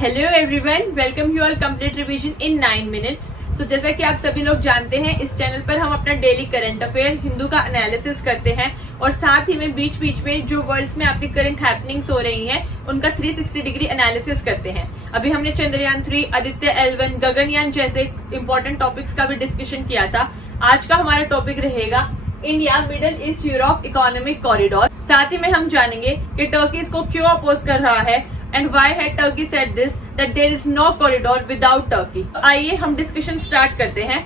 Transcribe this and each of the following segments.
Hello everyone, welcome you all complete revision in 9 minutes. So जैसा कि आप सभी लोग जानते हैं, इस चैनल पर हम अपना डेली करंट अफेयर हिंदू का एनालिसिस करते हैं और साथ ही में बीच बीच में जो वर्ल्ड्स में आपकी करंट हैपनिंग्स हो रही हैं उनका 360 डिग्री एनालिसिस करते हैं। अभी हमने चंद्रयान 3, आदित्य L1, गगनयान जैसे इंपॉर्टेंट टॉपिक्स का भी डिस्कशन किया था। आज का हमारा टॉपिक रहेगा India middle east Europe economic corridor. साथ ही में हम जानेंगे कि टर्की इसको क्यों अपोज कर रहा है and why had Turkey said this that there is no corridor without Turkey। आइए हम डिस्कशन स्टार्ट करते हैं।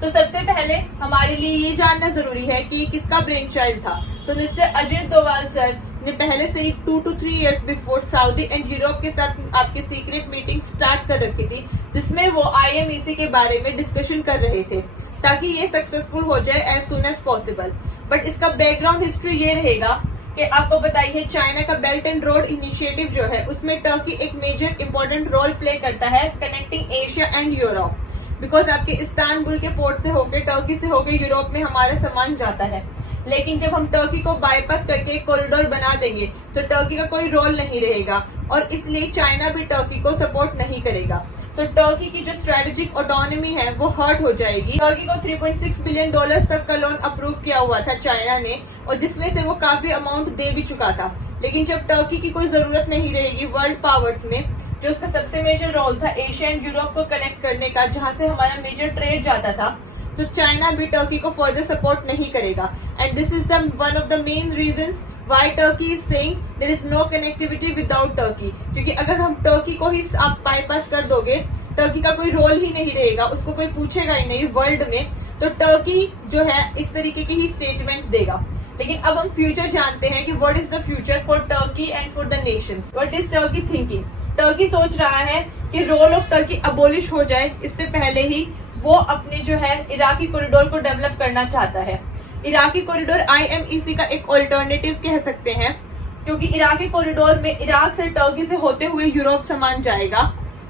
तो सबसे पहले हमारे लिए ये जानना जरूरी है कि किसका ब्रेन चाइल्ड था। तो मिस्टर अजित डोवाल सर ने पहले से ही 2 to 3 years before Saudi and Europe के साथ आपकी सीक्रेट मीटिंग स्टार्ट कर रखी थी, जिसमें वो IMEC के बारे में डिस्कशन कर रहे थे ताकि ये सक्सेसफुल हो जाए as soon as possible. But इसका बैकग्राउंड हिस्ट्री ये रहेगा कि आपको बताइए, चाइना का बेल्ट एंड रोड इनिशिएटिव जो है उसमें टर्की एक मेजर इंपॉर्टेंट रोल प्ले करता है connecting Asia and Europe. Because आपके इस्तांबुल के पोर्ट से होकर टर्की से होकर यूरोप में हमारा सामान जाता है। लेकिन जब हम टर्की को बाईपास करके एक कॉरिडोर बना देंगे तो टर्की का कोई रोल नहीं रहेगा और इसलिए चाइना भी टर्की को सपोर्ट नहीं करेगा। तो टर्की की जो स्ट्रेटेजिक ऑटोनॉमी है वो हर्ट हो जाएगी। टर्की को $3.6 बिलियन तक का लोन अप्रूव किया हुआ था चाइना ने, और जिसमें से वो काफी अमाउंट दे भी चुका था। लेकिन जब टर्की की कोई जरूरत नहीं रहेगी वर्ल्ड पावर्स में, जो उसका सबसे मेजर रोल था एशिया एंड यूरोप को कनेक्ट करने का, जहां से हमारा मेजर ट्रेड जाता था, तो चाइना भी टर्की को फर्दर सपोर्ट नहीं करेगा। And this is the one of the main reasons why Turkey is saying there is no connectivity without Turkey. क्योंकि अगर हम टर्की को ही आप बाईपास कर दोगे, टर्की का कोई रोल ही नहीं रहेगा, उसको कोई पूछेगा ही नहीं वर्ल्ड में, तो टर्की जो है इस तरीके की ही स्टेटमेंट देगा। लेकिन अब हम फ्यूचर जानते हैं कि what is the future for Turkey and for the Nations. What is Turkey thinking? Turkey सोच रहा है कि रोल ऑफ टर्की अबोलिश हो जाए, इससे पहले ही वो अपने जो है इराकी कॉरिडोर को डेवलप करना चाहता है। इराकी कॉरिडोर IMEC का एक ऑल्टरनेटिव कह सकते हैं, क्योंकि इराकी कॉरिडोर में इराक से टर्की से होते हुए यूरोप सामान जाएगा।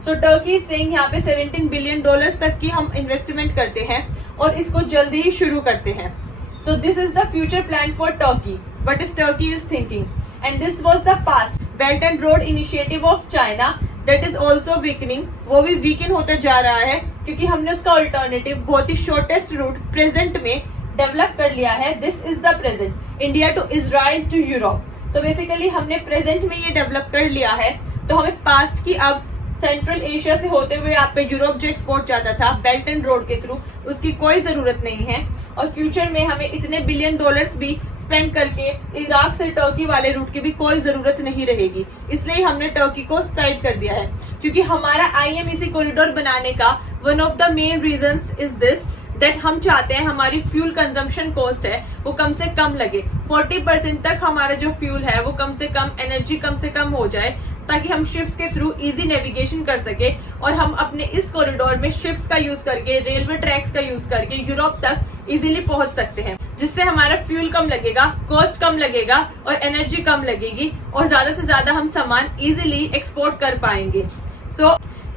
सो टर्की सेइंग यहाँ पे $17 बिलियन तक की हम इन्वेस्टमेंट करते हैं और इसको जल्दी ही शुरू करते हैं। So this is the future plan for Turkey. What is Turkey is thinking, and this was the past Belt and Road Initiative of China that is also weakening. वो भी weaken होता जा रहा है क्योंकि हमने उसका alternative बहुत ही shortest route present में develop कर लिया है। This is the present India to Israel to Europe. So basically हमने present में ये develop कर लिया है, तो हमें past की अब सेंट्रल एशिया से होते हुए आपका यूरोप जो एक्सपोर्ट जाता था बेल्ट एंड रोड के थ्रू, उसकी कोई जरूरत नहीं है। और फ्यूचर में हमें इतने बिलियन डॉलर्स भी स्पेंड करके इराक से टर्की वाले रूट की भी कोई जरूरत नहीं रहेगी। इसलिए हमने टर्की को साइड कर दिया है, क्योंकि हमारा IMEC कॉरिडोर बनाने का one of the main reasons is this that हम चाहते हैं हमारी फ्यूल कंजम्पशन कॉस्ट है वो कम से कम लगे। 40% तक हमारा जो फ्यूल है वो कम से कम, एनर्जी कम से कम हो जाए, ताकि हम शिप्स के थ्रू इजी नेविगेशन कर सके और हम अपने इस कॉरिडोर में शिप्स का यूज करके, रेलवे ट्रैक्स का यूज करके यूरोप तक इजीली पहुंच सकते हैं, जिससे हमारा फ्यूल कम लगेगा, कॉस्ट कम लगेगा और एनर्जी कम लगेगी और ज्यादा से ज्यादा हम सामान इजीली एक्सपोर्ट कर पाएंगे।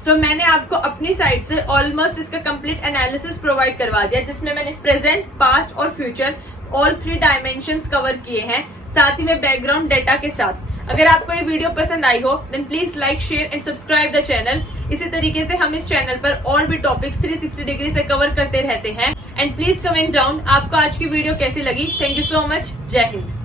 सो मैंने आपको अपनी साइड से ऑलमोस्ट इसका कंप्लीट एनालिसिस प्रोवाइड करवा दिया, जिसमें मैंने प्रेजेंट, पास्ट और फ्यूचर ऑल 3 डायमेंशंस कवर किए हैं, साथ ही में बैकग्राउंड डेटा के साथ। अगर आपको ये वीडियो पसंद आई हो then please like, share and subscribe the channel. इसी तरीके से हम इस चैनल पर और भी टॉपिक्स 360 डिग्री से कवर करते रहते हैं। एंड प्लीज कमेंट डाउन आपको आज की वीडियो कैसी लगी। Thank you so much. जय हिंद।